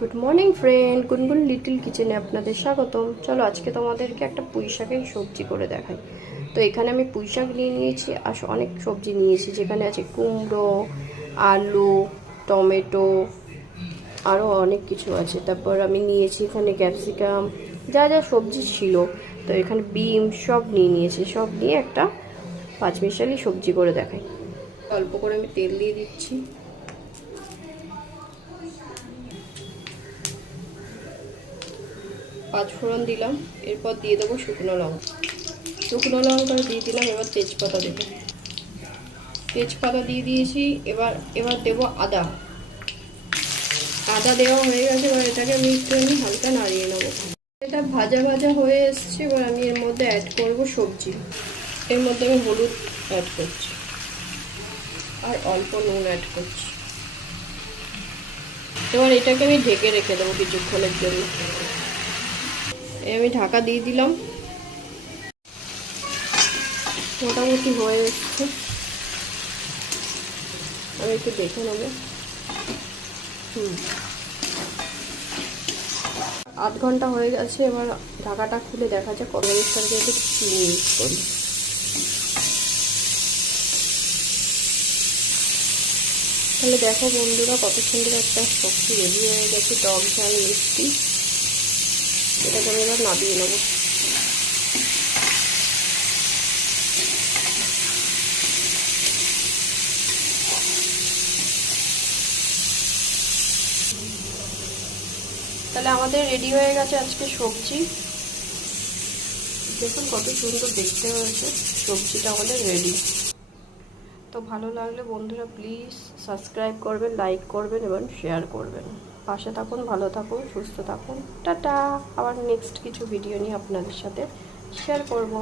Good morning friend, গুনগুন little কিচেনে আপনাদের স্বাগতম। চলো আজকে তোমাদেরকে একটা পুঁই শাকের সবজি করে দেখাই। তো এখানে আমি পুঁই শাক নিয়ে নিয়েছি আর অনেক সবজি নিয়েছি, যেখানে আছে কুমড়ো, আলু, টমেটো, আরও অনেক কিছু আছে। তারপর আমি নিয়েছি এখানে ক্যাপসিকাম, যা যা সবজি ছিল। তো এখানে বিম সব নিয়ে নিয়েছি, সব নিয়ে একটা পাঁচমিশালি সবজি করে দেখাই। অল্প করে আমি তেল দিয়ে দিচ্ছি, পাঁচফোড়ন দিলাম, এরপর দিয়ে দেবো শুকনো লঙ্কা দিয়ে দিলাম। এবার তেজপাতা দেবো, তেজপাতা দিয়ে দিয়েছি। এবার দেবো আদা দেওয়া হয়ে গেছে। এবার এটাকে আমি একটুখানি হালকা নাড়িয়ে নেবো। এটা ভাজা ভাজা হয়ে এসছে। এবার আমি এর মধ্যে অ্যাড করবো সবজি। এর মধ্যে আমি হলুদ অ্যাড করছি আর অল্প নুন অ্যাড করছি। এবার এটাকে আমি ঢেকে রেখে দেবো কিছুক্ষণের জন্য। আমি ঢাকা দিয়ে দিলাম। মোটামুটি হয়ে এসছে, আমি একটু দেখে নেবো। আধ ঘন্টা হয়ে গেছে। এবার ঢাকাটা খুলে দেখা যাক কড়াইয়ের সঙ্গে একটু চিনি ইউজ করি। তাহলে দেখো বন্ধুরা, কত সুন্দর একটা সবজি রেডি হয়ে গেছে, টক ঝাল মিষ্টি। এটাকে আমি এবার নামিয়ে নেবো। তাহলে আমাদের রেডি হয়ে গেছে আজকে সবজি। দেখুন কত সুন্দর দেখতে হয়েছে, সবজিটা আমাদের রেডি। তো ভালো লাগলে বন্ধুরা প্লিজ সাবস্ক্রাইব করবেন, লাইক করবেন এবং শেয়ার করবেন। পাশে থাকুন, ভালো থাকুন, সুস্থ থাকুন। টাটা। আবার নেক্সট কিছু ভিডিও নিয়ে আপনাদের সাথে শেয়ার করব।